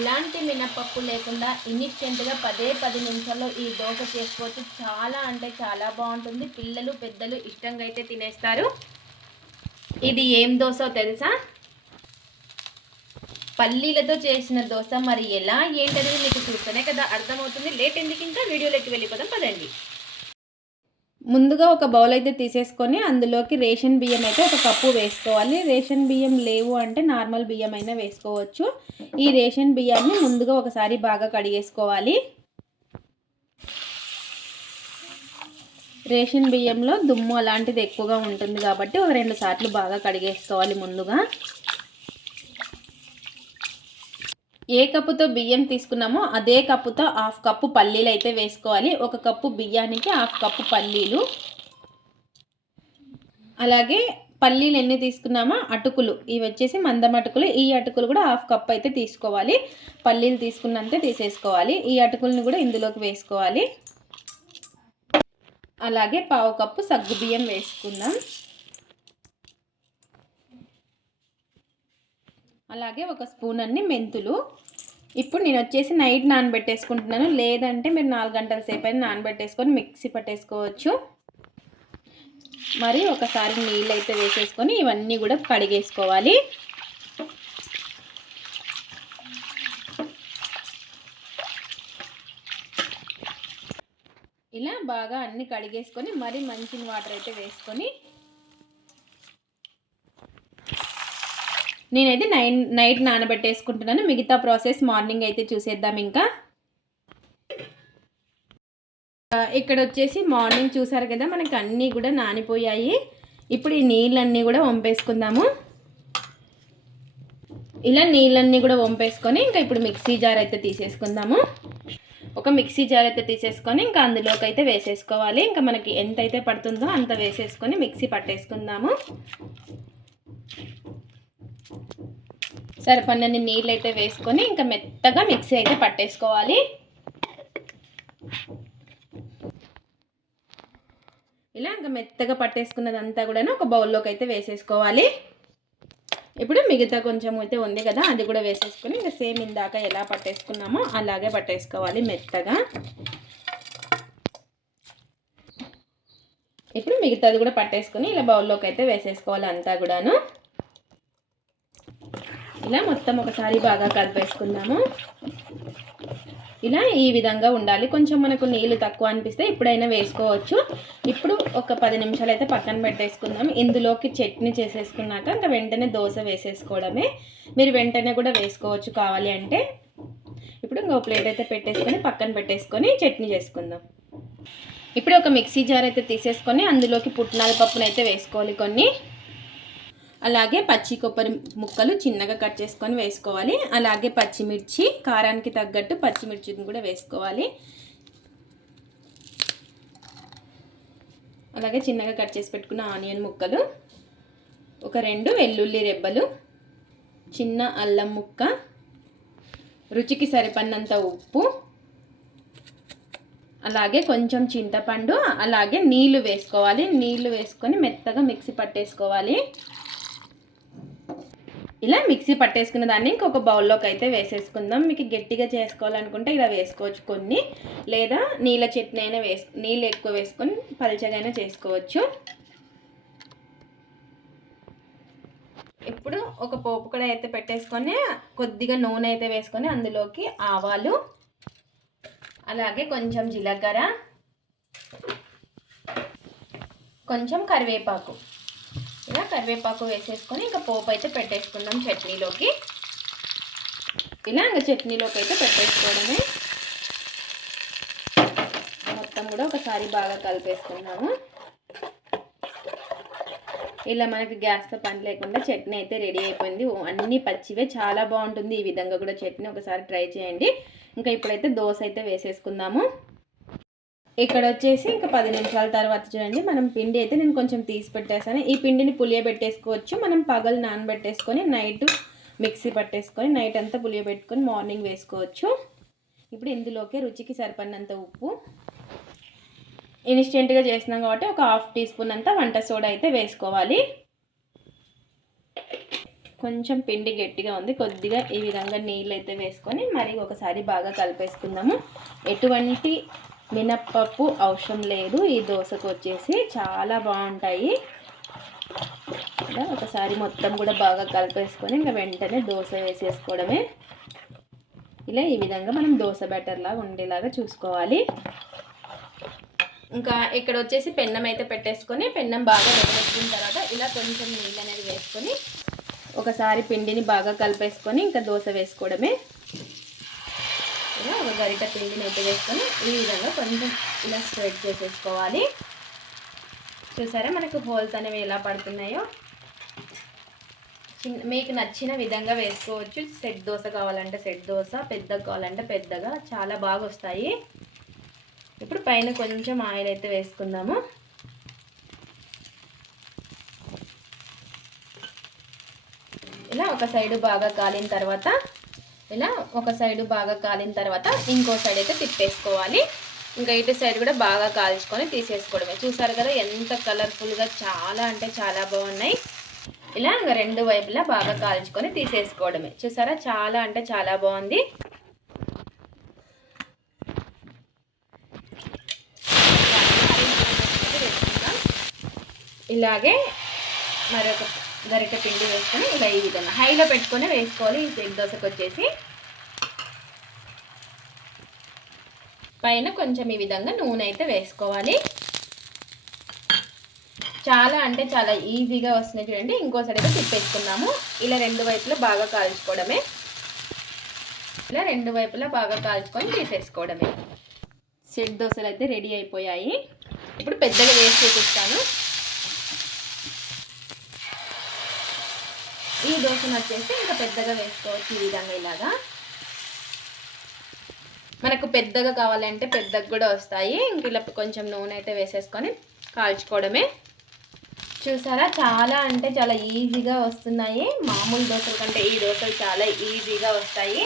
ఎలాంటి మినపప్పు లేకుండా ఇన్స్టెంట్గా పదే పది నిమిషాల్లో ఈ దోశ చేసుకోవచ్చు చాలా అంటే చాలా బాగుంటుంది. పిల్లలు పెద్దలు ఇష్టంగా అయితే తినేస్తారు. ఇది ఏం దోశ తెలుసా? పల్లీలతో చేసిన దోశ. మరి ఎలా? ఏంటనేది మీకు చూస్తేనే కదా అర్థమవుతుంది. లేట్ ఎందుకు ఇంకా వీడియోలోకి వెళ్ళిపోదాం. పదండి. ముందుగా ఒక బౌల్ అయితే తీసేసుకొని అందులోకి రేషన్ బియ్యం అయితే ఒక కప్పు వేసుకోవాలి. రేషన్ బియ్యం లేవు అంటే నార్మల్ బియ్యం అయినా వేసుకోవచ్చు. ఈ రేషన్ బియ్యాన్ని ముందుగా ఒకసారి బాగా కడిగేసుకోవాలి. రేషన్ బియ్యంలో దుమ్ము అలాంటిది ఎక్కువగా ఉంటుంది కాబట్టి ఒక రెండు సార్లు బాగా కడిగేసుకోవాలి ముందుగా. ఏ కప్పుతో బియ్యం తీసుకున్నామో అదే కప్పుతో హాఫ్ కప్పు పల్లీలు అయితే వేసుకోవాలి. ఒక కప్పు బియ్యానికి హాఫ్ కప్పు పల్లీలు. అలాగే పల్లీలు ఎన్ని తీసుకున్నామో అటుకులు. ఇవి వచ్చేసి మందం అటుకులు. ఈ అటుకులు కూడా హాఫ్ కప్ అయితే తీసుకోవాలి. పల్లీలు తీసుకున్నంతే తీసేసుకోవాలి. ఈ అటుకులను కూడా ఇందులోకి వేసుకోవాలి. అలాగే పావు కప్పు సగ్గు బియ్యం వేసుకుందాం. అలాగే ఒక స్పూన్ అన్ని మెంతులు. ఇప్పుడు నేను వచ్చేసి నైట్ నానబెట్టేసుకుంటున్నాను. లేదంటే మీరు నాలుగు గంటల సేపు అయినా నానబెట్టేసుకొని మిక్సీ పట్టేసుకోవచ్చు. మరి ఒకసారి నీళ్ళు అయితే వేసేసుకొని ఇవన్నీ కూడా కడిగేసుకోవాలి. ఇలా బాగా అన్ని కడిగేసుకొని మరి మంచి వాటర్ అయితే వేసుకొని నేనైతే నైన్ నైట్ నానబెట్టేసుకుంటున్నాను. మిగతా ప్రాసెస్ మార్నింగ్ అయితే చూసేద్దాం ఇంకా. ఇక్కడ వచ్చేసి మార్నింగ్ చూసారు కదా మనకి అన్నీ కూడా నానిపోయాయి. ఇప్పుడు ఈ నీళ్ళన్నీ కూడా వంపేసుకుందాము. ఇలా నీళ్ళన్నీ కూడా వంపేసుకొని ఇంకా ఇప్పుడు మిక్సీ జార్ అయితే తీసేసుకుందాము. ఒక మిక్సీ జార్ అయితే తీసేసుకొని ఇంకా అందులోకి అయితే వేసేసుకోవాలి. ఇంకా మనకి ఎంత అయితే పడుతుందో అంత వేసేసుకొని మిక్సీ పట్టేసుకుందాము. సరిపడినన్ని నీళ్ళు అయితే వేసుకొని ఇంకా మెత్తగా మిక్సీ అయితే పట్టేసుకోవాలి. ఇలా ఇంకా మెత్తగా పట్టేసుకున్నదంతా కూడా ఒక బౌల్లోకి అయితే వేసేసుకోవాలి. ఇప్పుడు మిగతా కొంచెం అయితే ఉంది కదా అది కూడా వేసేసుకొని ఇంకా సేమ్ ఇందాక ఎలా పట్టేసుకున్నామో అలాగే పట్టేసుకోవాలి మెత్తగా. ఇప్పుడు మిగతాది కూడా పట్టేసుకొని ఇలా బౌల్లోకి అయితే వేసేసుకోవాలి అంతా కూడాను. ఇలా మొత్తం ఒకసారి బాగా కలిపేసుకుందాము. ఇలా ఈ విధంగా ఉండాలి. కొంచెం మనకు నీళ్ళు తక్కువ అనిపిస్తే ఇప్పుడైనా వేసుకోవచ్చు. ఇప్పుడు ఒక పది నిమిషాలు అయితే పక్కన పెట్టేసుకుందాం. ఇందులోకి చట్నీ చేసేసుకున్నాక ఇంకా వెంటనే దోశ వేసేసుకోవడమే. మీరు వెంటనే కూడా వేసుకోవచ్చు కావాలి అంటే. ఇప్పుడు ఇంకో ప్లేట్ అయితే పెట్టేసుకొని పక్కన పెట్టేసుకొని చట్నీ చేసుకుందాం. ఇప్పుడు ఒక మిక్సీ జార్ అయితే తీసేసుకొని అందులోకి పుట్నాల పప్పునైతే అయితే వేసుకోవాలి కొన్ని. అలాగే పచ్చి కొబ్బరి ముక్కలు చిన్నగా కట్ చేసుకొని వేసుకోవాలి. అలాగే పచ్చిమిర్చి కారానికి తగ్గట్టు పచ్చిమిర్చిని కూడా వేసుకోవాలి. అలాగే చిన్నగా కట్ చేసి పెట్టుకున్న ఆనియన్ ముక్కలు ఒక రెండు వెల్లుల్లి రెబ్బలు చిన్న అల్లం ముక్క రుచికి సరిపడినంత ఉప్పు అలాగే కొంచెం చింతపండు అలాగే నీళ్ళు వేసుకోవాలి. నీళ్ళు వేసుకొని మెత్తగా మిక్సీ పట్టేసుకోవాలి. ఇలా మిక్సీ పట్టేసుకున్న దాన్ని ఇంకొక బౌల్లోకి అయితే వేసేసుకుందాం. మీకు గట్టిగా చేసుకోవాలనుకుంటే ఇలా వేసుకోవచ్చు కొన్ని. లేదా నీళ్ళ చట్నీ అయినా వేసు నీళ్ళు ఎక్కువ వేసుకొని పల్చగైనా చేసుకోవచ్చు. ఇప్పుడు ఒక పోపు కూడా అయితే పెట్టేసుకొని కొద్దిగా నూనె అయితే వేసుకొని అందులోకి ఆవాలు అలాగే కొంచెం జీలకర్ర కొంచెం కరివేపాకు. ఇలా కరివేపాకు వేసేసుకొని ఇంకా పోపు అయితే పెట్టేసుకుందాం చట్నీలోకి. ఇలా ఇంకా చట్నీలోకి అయితే పెట్టేసుకోవడమే. మొత్తం కూడా ఒకసారి బాగా కలిపేసుకున్నాము ఇలా మనకి గ్యాస్తో పని లేకుండా చట్నీ అయితే రెడీ అయిపోయింది. అన్నీ పచ్చివే. చాలా బాగుంటుంది ఈ విధంగా కూడా చట్నీ. ఒకసారి ట్రై చేయండి. ఇంకా ఇప్పుడైతే దోశ అయితే వేసేసుకుందాము. ఇక్కడ వచ్చేసి ఇంకా పది నిమిషాల తర్వాత చూడండి మనం పిండి అయితే నేను కొంచెం తీసి పెట్టేసాను ఈ పిండిని పులియబెట్టేసుకోవచ్చు. మనం పగలు నానబెట్టేసుకొని నైట్ మిక్సీ పట్టేసుకొని నైట్ అంతా పులియబెట్టుకొని మార్నింగ్ వేసుకోవచ్చు. ఇప్పుడు ఇందులోకి రుచికి సరిపడినంత ఉప్పు. ఇన్స్టెంట్గా చేసినాం కాబట్టి ఒక హాఫ్ టీ స్పూన్ అంతా వంట సోడా అయితే వేసుకోవాలి. కొంచెం పిండి గట్టిగా ఉంది. కొద్దిగా ఈ విధంగా నీళ్ళు అయితే వేసుకొని మరి ఒకసారి బాగా కలిపేసుకుందాము. ఎటువంటి మినప్పప్పు అవసరం లేదు. ఈ దోశకు వచ్చేసి చాలా బాగుంటాయి. ఇలా ఒకసారి మొత్తం కూడా బాగా కలిపేసుకొని ఇంకా వెంటనే దోశ వేసేసుకోవడమే. ఇలా ఈ విధంగా మనం దోశ బ్యాటర్లాగా ఉండేలాగా చూసుకోవాలి. ఇంకా ఇక్కడ వచ్చేసి పెన్నం అయితే పెట్టేసుకొని పెన్నం బాగా వేడెక్కిన తర్వాత ఇలా కొంచెం నీళ్ళు అనేది వేసుకొని ఒకసారి పిండిని బాగా కలిపేసుకొని ఇంకా దోశ వేసుకోవడమే. ఒక గరిట పిండిని అయితే వేసుకొని ఈ విధంగా కొంచెం ఇలా స్ప్రెడ్ చేసేసుకోవాలి. చూసారా మనకు హోల్స్ అనేవి ఎలా పడుతున్నాయో? చిన్న మీకు నచ్చిన విధంగా వేసుకోవచ్చు. సెట్ దోశ కావాలంటే సెట్ దోశ పెద్దగా కావాలంటే పెద్దగా చాలా బాగా వస్తాయి. ఇప్పుడు పైన కొంచెం ఆయిల్ అయితే వేసుకుందాము. ఇలా ఒక సైడు బాగా కాలిన తర్వాత ఇలా ఒక సైడ్ బాగా కాలిన తర్వాత ఇంకో సైడ్ అయితే తిప్పేసుకోవాలి. ఇంకా ఇటు సైడ్ కూడా బాగా కాల్చుకొని తీసేసుకోవడమే. చూసారు కదా ఎంత కలర్ఫుల్గా చాలా అంటే చాలా బాగున్నాయి. ఇలా ఇంకా రెండు వైపులా బాగా కాల్చుకొని తీసేసుకోవడమే. చూసారా? చాలా అంటే చాలా బాగుంది. ఇలాగే మరొక గరిట పిండి వేసుకొని ఇలా ఈ విధంగా హైలో పెట్టుకొని వేసుకోవాలి. ఈ ఎగ్ దోశకు వచ్చేసి పైన కొంచెం ఈ విధంగా నూనె అయితే వేసుకోవాలి. చాలా అంటే చాలా ఈజీగా వస్తున్నాయి చూడండి. ఇంకోసారి అయితే తిప్పేసుకున్నాము. ఇలా రెండు వైపులా బాగా కాల్చుకోవడమే. ఇలా రెండు వైపులా బాగా కాల్చుకొని తీసేసుకోవడమే. సెట్ దోశలు అయితే రెడీ అయిపోయాయి. ఇప్పుడు పెద్దగా వేసి చూపిస్తాను. ఈ దోశను వచ్చేసి ఇంకా పెద్దగా వేసుకోవచ్చు ఈ విధంగా ఇలాగా. మనకు పెద్దగా కావాలంటే పెద్దగా కూడా వస్తాయి. ఇంక ఇలా కొంచెం నూనె అయితే వేసేసుకొని కాల్చుకోవడమే. చూసారా? చాలా అంటే చాలా ఈజీగా వస్తున్నాయి. మామూలు దోశల కంటే ఈ దోశలు చాలా ఈజీగా వస్తాయి.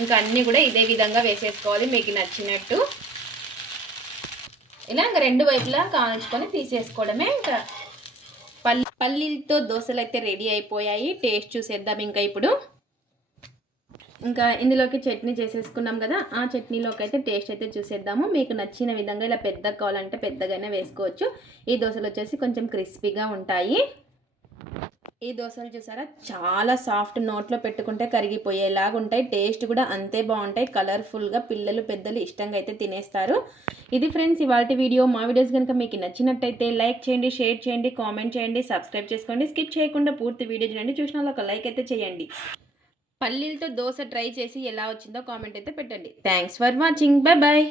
ఇంకా అన్నీ కూడా ఇదే విధంగా వేసేసుకోవాలి మీకు నచ్చినట్టు. ఇలా ఇంకా రెండు వైపులా కాల్చుకొని తీసేసుకోవడమే. ఇంకా పల్లీలతో దోశలు అయితే రెడీ అయిపోయాయి. టేస్ట్ చూసేద్దాం ఇంకా ఇప్పుడు. ఇంకా ఇందులోకి చట్నీ చేసేసుకున్నాం కదా ఆ చట్నీలోకి అయితే టేస్ట్ అయితే చూసేద్దాము. మీకు నచ్చిన విధంగా ఇలా పెద్దగా కావాలంటే పెద్దగానే వేసుకోవచ్చు. ఈ దోశలు వచ్చేసి కొంచెం క్రిస్పీగా ఉంటాయి. ఈ దోశలు చూసారా? చాలా సాఫ్ట్ నోట్లో పెట్టుకుంటే కరిగిపోయేలాగా ఉంటాయి. టేస్ట్ కూడా అంతే బాగుంటాయి. కలర్ఫుల్గా పిల్లలు పెద్దలు ఇష్టంగా అయితే తినేస్తారు. ఇది ఫ్రెండ్స్ ఇవాళ వీడియో. మా వీడియోస్ కనుక మీకు నచ్చినట్టయితే లైక్ చేయండి షేర్ చేయండి కామెంట్ చేయండి సబ్స్క్రైబ్ చేసుకోండి. స్కిప్ చేయకుండా పూర్తి వీడియో చూడండి. చూసిన ఒక లైక్ అయితే చేయండి. పల్లీలతో దోశ ట్రై చేసి ఎలా వచ్చిందో కామెంట్ అయితే పెట్టండి. Thanks for watching. Bye bye